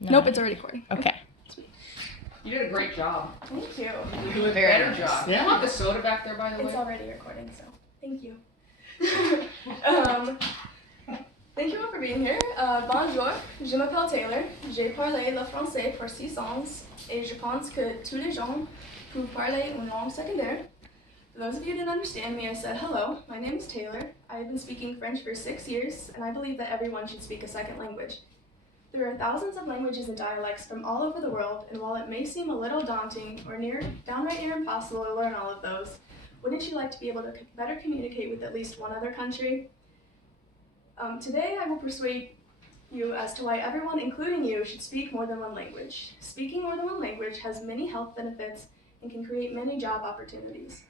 No. Nope, it's already recording. Okay. Sweet. You did a great job. Thank you. You do a Very better nice. job. Yeah. You want the soda back there, by the It's way? already recording, so thank you. Thank you all for being here. Bonjour, je m'appelle Taylor. J'ai parlé le français pour 6 ans et je pense que tous les gens peuvent parler une langue secondaire. For those of you who didn't understand me, I said hello. My name is Taylor. I have been speaking French for 6 years, and I believe that everyone should speak a second language. There are thousands of languages and dialects from all over the world, and while it may seem a little daunting or downright near impossible to learn all of those, wouldn't you like to be able to better communicate with at least one other country? Today I will persuade you as to why everyone, including you, should speak more than one language. Speaking more than one language has many health benefits and can create many job opportunities.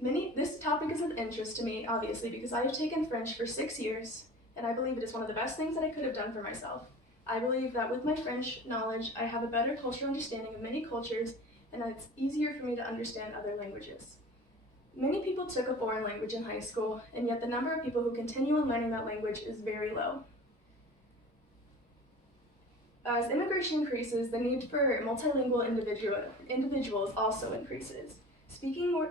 This topic is of interest to me, obviously, because I have taken French for 6 years, and I believe it is one of the best things that I could have done for myself. I believe that with my French knowledge, I have a better cultural understanding of many cultures, and that it's easier for me to understand other languages. Many people took a foreign language in high school, and yet the number of people who continue in learning that language is very low. As immigration increases, the need for multilingual individuals also increases. Speaking more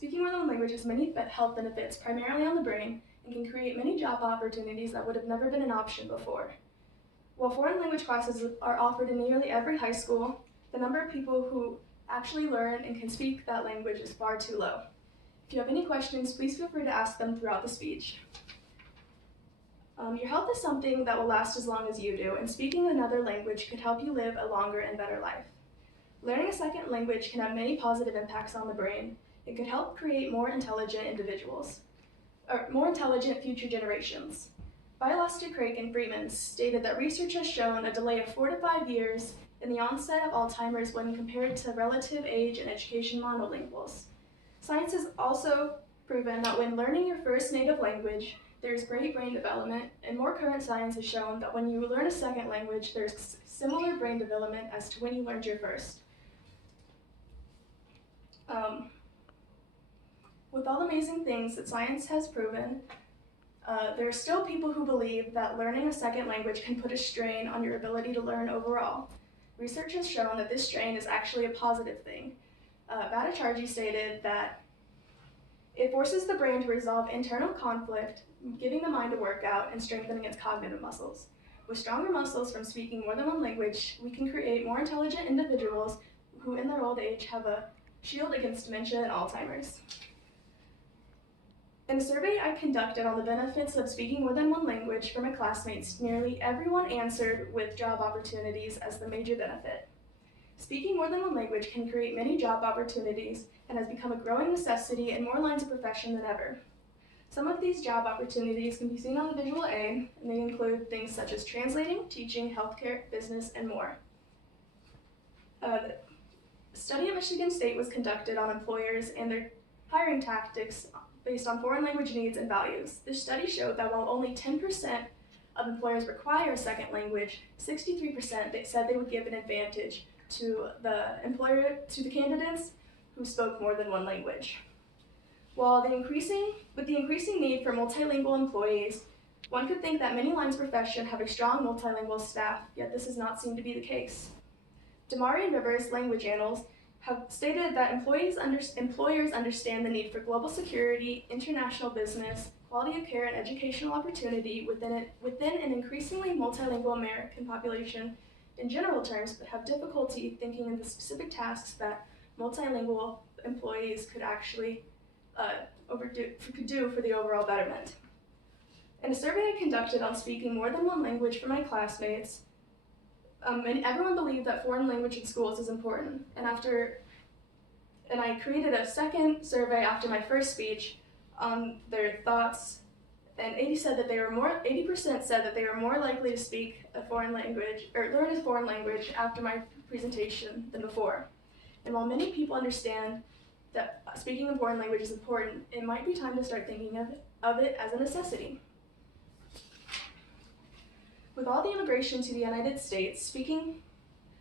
than one language has many health benefits, primarily on the brain, and can create many job opportunities that would have never been an option before. While foreign language classes are offered in nearly every high school, the number of people who actually learn and can speak that language is far too low. If you have any questions, please feel free to ask them throughout the speech. Your health is something that will last as long as you do, and speaking another language could help you live a longer and better life. Learning a second language can have many positive impacts on the brain. It could help create more intelligent individuals, or more intelligent future generations. Bioloster, Craig, and Freeman stated that research has shown a delay of 4 to 5 years in the onset of Alzheimer's when compared to relative age and education monolinguals. Science has also proven that when learning your first native language, there's great brain development, and more current science has shown that when you learn a second language, there's similar brain development as to when you learned your first. With all the amazing things that science has proven, there are still people who believe that learning a second language can put a strain on your ability to learn overall. Research has shown that this strain is actually a positive thing. Bhattacharjee stated that it forces the brain to resolve internal conflict, giving the mind a workout and strengthening its cognitive muscles. With stronger muscles from speaking more than one language, we can create more intelligent individuals who in their old age have a shield against dementia and Alzheimer's. In a survey I conducted on the benefits of speaking more than one language for my classmates, nearly everyone answered with job opportunities as the major benefit. Speaking more than one language can create many job opportunities and has become a growing necessity in more lines of profession than ever. Some of these job opportunities can be seen on the visual aid, and they include things such as translating, teaching, healthcare, business, and more. A study at Michigan State was conducted on employers and their hiring tactics based on foreign language needs and values. This study showed that while only 10% of employers require a second language, 63% said they would give an advantage to the candidates who spoke more than one language. With the increasing need for multilingual employees, one could think that many lines of profession have a strong multilingual staff, yet this does not seem to be the case. Damari and Rivers, language annals, have stated that employers understand the need for global security, international business, quality of care, and educational opportunity within an increasingly multilingual American population in general terms, but have difficulty thinking in the specific tasks that multilingual employees could actually do for the overall betterment. In a survey I conducted on speaking more than one language for my classmates, and everyone believed that foreign language in schools is important. And I created a second survey after my first speech on their thoughts, and 80% said that they were more likely to speak a foreign language or learn a foreign language after my presentation than before. And while many people understand that speaking a foreign language is important, it might be time to start thinking of it as a necessity. With all the immigration to the United States, speaking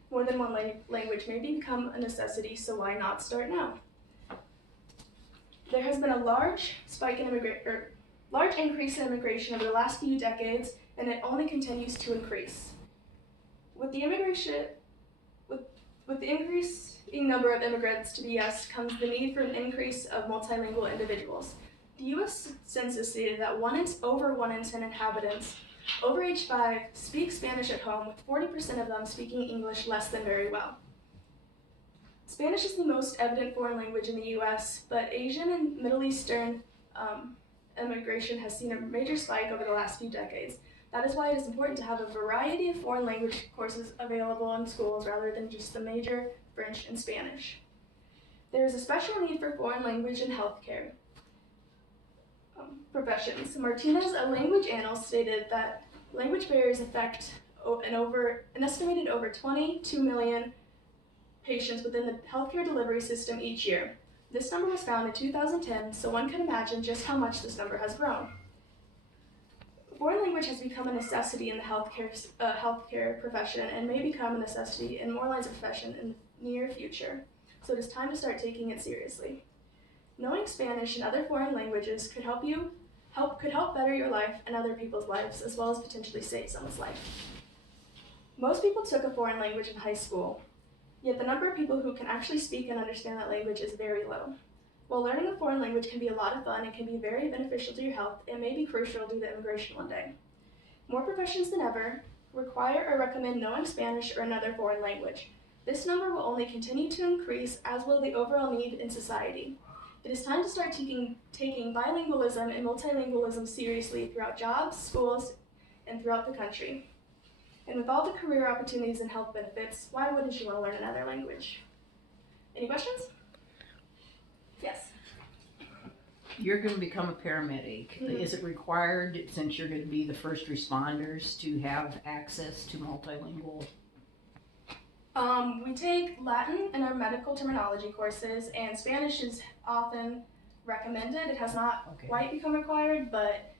more than one language may become a necessity, so why not start now? There has been a large increase in immigration over the last few decades, and it only continues to increase. With the increasing number of immigrants to the U.S. comes the need for an increase of multilingual individuals. The U.S. Census stated that over 1 in 10 inhabitants over age 5 speak Spanish at home, with 40% of them speaking English less than very well. Spanish is the most evident foreign language in the U.S., but Asian and Middle Eastern immigration has seen a major spike over the last few decades. That is why it is important to have a variety of foreign language courses available in schools rather than just the major French and Spanish. There is a special need for foreign language in healthcare professions. Martinez, a language analyst, stated that language barriers affect an estimated over 22 million patients within the healthcare delivery system each year. This number was found in 2010, so one can imagine just how much this number has grown. Foreign language has become a necessity in the healthcare profession and may become a necessity in more lines of profession in the near future, so it is time to start taking it seriously. Knowing Spanish and other foreign languages could help better your life and other people's lives, as well as potentially save someone's life. Most people took a foreign language in high school, yet the number of people who can actually speak and understand that language is very low. While learning a foreign language can be a lot of fun and can be very beneficial to your health, it may be crucial due to immigration one day. More professions than ever require or recommend knowing Spanish or another foreign language. This number will only continue to increase, as will the overall need in society. It is time to start taking bilingualism and multilingualism seriously throughout jobs, schools, and throughout the country. And with all the career opportunities and health benefits, why wouldn't you want to learn another language? Any questions? Yes. You're going to become a paramedic. Mhm. Is it required, since you're going to be the first responders, to have access to multilingual? We take Latin in our medical terminology courses, and Spanish is often recommended. It has not quite become required, but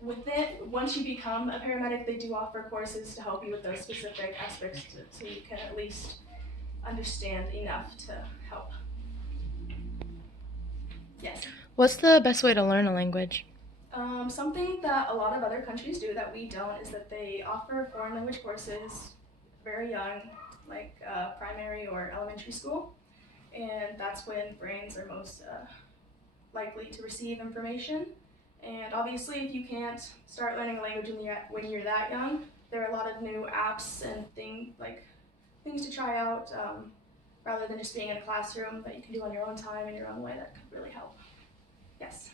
once you become a paramedic, they do offer courses to help you with those specific aspects so you can at least understand enough to help. Yes. What's the best way to learn a language? Something that a lot of other countries do that we don't is that they offer foreign language courses very young, like primary or elementary school, and that's when brains are most likely to receive information. And obviously, if you can't start learning a language when you're that young, there are a lot of new apps and things to try out rather than just being in a classroom that you can do on your own time in your own way that could really help. Yes.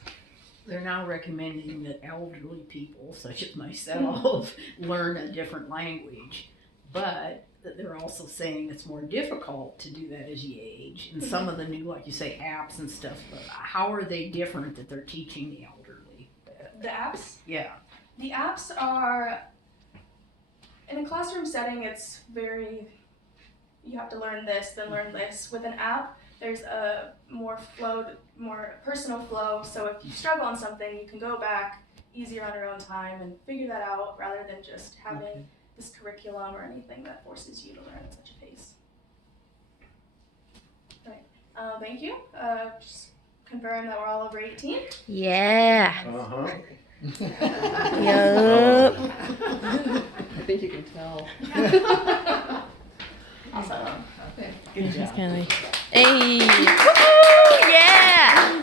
They're now recommending that elderly people, such as myself, learn a different language, but they're also saying it's more difficult to do that as you age. And some of the new, like you say, apps and stuff, but how are they different that they're teaching the elderly? The apps? Yeah. The apps are, in a classroom setting, it's you have to learn this, then learn this. With an app, there's a more personal flow, so if you struggle on something, you can go back easier on your own time and figure that out rather than just having this curriculum or anything that forces you to learn at such a pace. All right. Thank you. Just confirm that we're all over 18. Yeah. Uh-huh. Yup. I think you can tell. Awesome. Okay. Good job. Hey. Woo! Yeah.